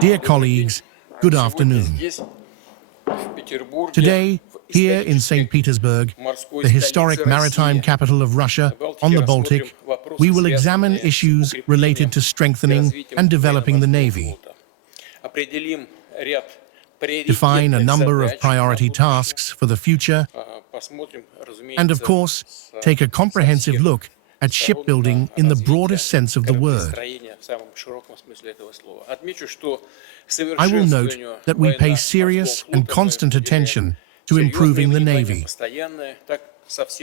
Dear colleagues, good afternoon. Today, here in St. Petersburg, the historic maritime capital of Russia, on the Baltic, we will examine issues related to strengthening and developing the Navy, define a number of priority tasks for the future, and of course, take a comprehensive look at shipbuilding in the broadest sense of the word. I will note that we pay serious and constant attention to improving the Navy.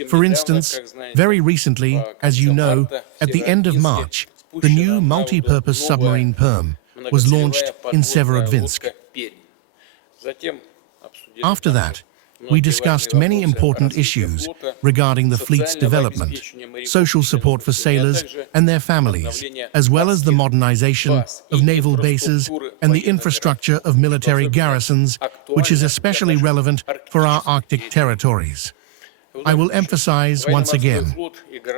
For instance, very recently, as you know, at the end of March, the new multi-purpose submarine Perm was launched in Severodvinsk. After that, we discussed many important issues regarding the fleet's development, social support for sailors and their families, as well as the modernization of naval bases and the infrastructure of military garrisons, which is especially relevant for our Arctic territories. I will emphasize once again,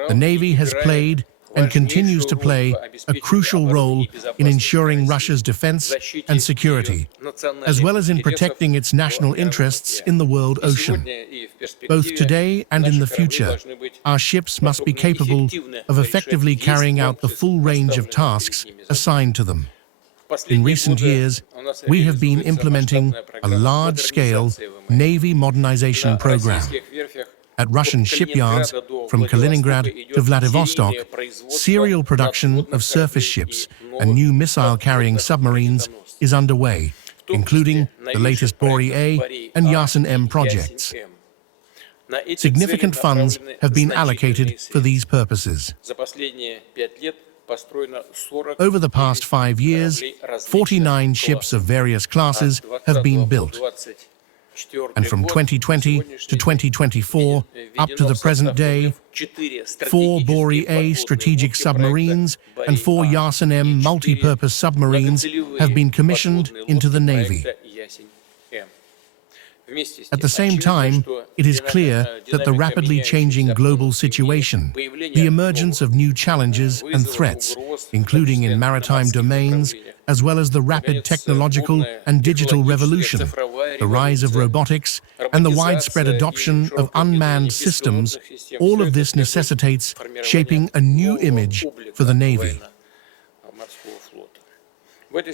the Navy has played and continues to play a crucial role in ensuring Russia's defense and security, as well as in protecting its national interests in the world ocean. Both today and in the future, our ships must be capable of effectively carrying out the full range of tasks assigned to them. In recent years, we have been implementing a large-scale Navy modernization program. At Russian shipyards, from Kaliningrad to Vladivostok, serial production of surface ships and new missile-carrying submarines is underway, including the latest Borey-A and Yasen-M projects. Significant funds have been allocated for these purposes. Over the past 5 years, 49 ships of various classes have been built. And from 2020 to 2024, up to the present day, 4 Borey-A strategic submarines and 4 Yasen-M multi-purpose submarines have been commissioned into the Navy. At the same time, it is clear that the rapidly changing global situation, the emergence of new challenges and threats, including in maritime domains, as well as the rapid technological and digital revolution, the rise of robotics, and the widespread adoption of unmanned systems, all of this necessitates shaping a new image for the Navy.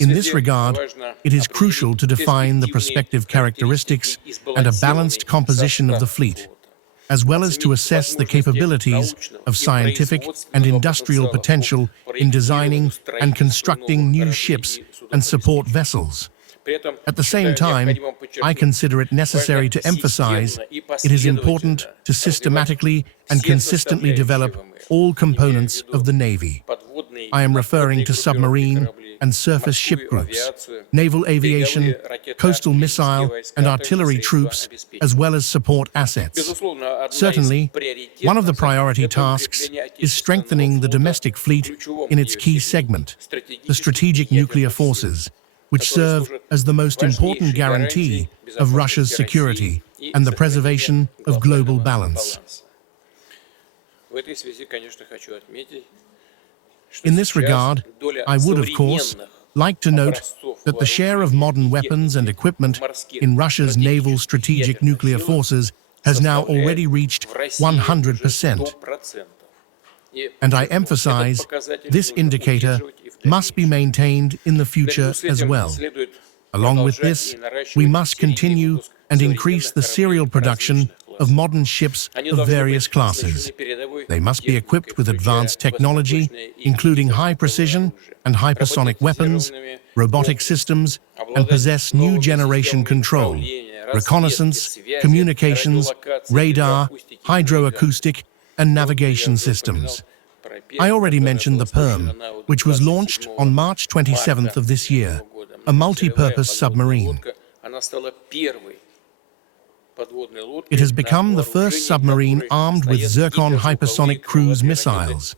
In this regard, it is crucial to define the prospective characteristics and a balanced composition of the fleet, as well as to assess the capabilities of scientific and industrial potential in designing and constructing new ships and support vessels. At the same time, I consider it necessary to emphasize it is important to systematically and consistently develop all components of the Navy. I am referring to submarine and surface ship groups, naval aviation, coastal missile and artillery troops, as well as support assets. Certainly, one of the priority tasks is strengthening the domestic fleet in its key segment, the strategic nuclear forces, which serve as the most important guarantee of Russia's security and the preservation of global balance. In this regard, I would, of course, like to note that the share of modern weapons and equipment in Russia's naval strategic nuclear forces has now already reached 100%. And I emphasize, this indicator must be maintained in the future as well. Along with this, we must continue and increase the serial production of modern ships of various classes. They must be equipped with advanced technology, including high-precision and hypersonic weapons, robotic systems, and possess new generation control, reconnaissance, communications, radar, hydroacoustic, and navigation systems. I already mentioned the Perm, which was launched on March 27th of this year, a multi-purpose submarine. It has become the first submarine armed with Zircon hypersonic cruise missiles.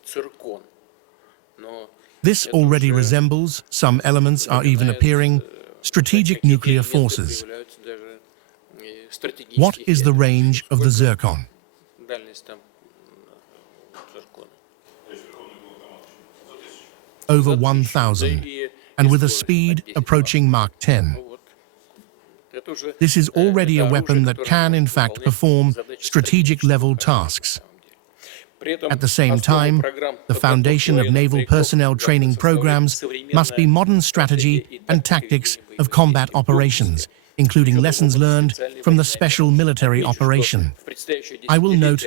This already resembles, some elements are even appearing, strategic nuclear forces. What is the range of the Zircon? Over 1,000. and with a speed approaching Mach 10. This is already a weapon that can, in fact, perform strategic-level tasks. At the same time, the foundation of naval personnel training programs must be modern strategy and tactics of combat operations, including lessons learned from the special military operation. I will note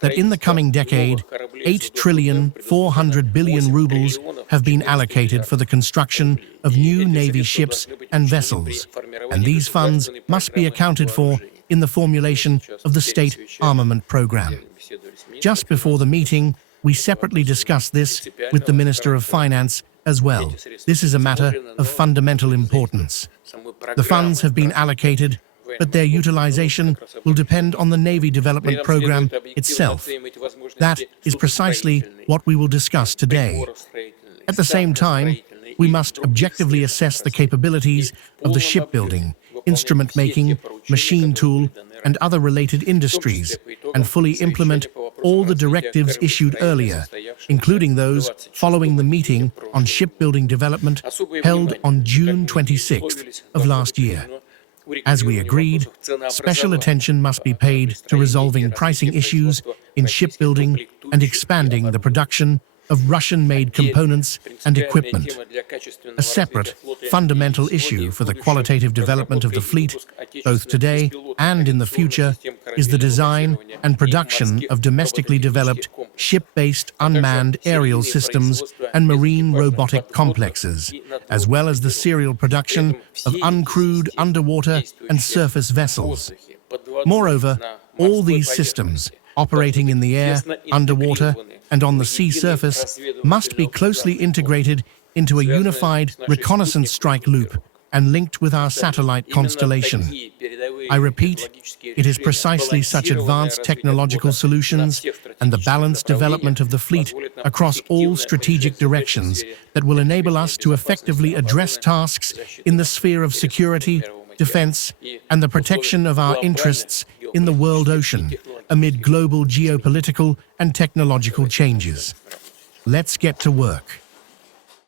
that in the coming decade, 8,400 billion rubles have been allocated for the construction of new Navy ships and vessels, and these funds must be accounted for in the formulation of the state armament program. Just before the meeting, we separately discussed this with the Minister of Finance as well. This is a matter of fundamental importance. The funds have been allocated, but their utilization will depend on the Navy development program itself. That is precisely what we will discuss today. At the same time, we must objectively assess the capabilities of the shipbuilding, instrument making, machine tool, and other related industries, and fully implement all the directives issued earlier, including those following the meeting on shipbuilding development held on June 26th of last year. As we agreed, special attention must be paid to resolving pricing issues in shipbuilding and expanding the production of Russian-made components and equipment. A separate, fundamental issue for the qualitative development of the fleet, both today and in the future, is the design and production of domestically developed ship-based unmanned aerial systems and marine robotic complexes, as well as the serial production of uncrewed underwater and surface vessels. Moreover, all these systems, operating in the air, underwater, and on the sea surface, must be closely integrated into a unified reconnaissance strike loop and linked with our satellite constellation. I repeat, it is precisely such advanced technological solutions and the balanced development of the fleet across all strategic directions that will enable us to effectively address tasks in the sphere of security, defense, and the protection of our interests in the world ocean amid global geopolitical and technological changes. Let's get to work.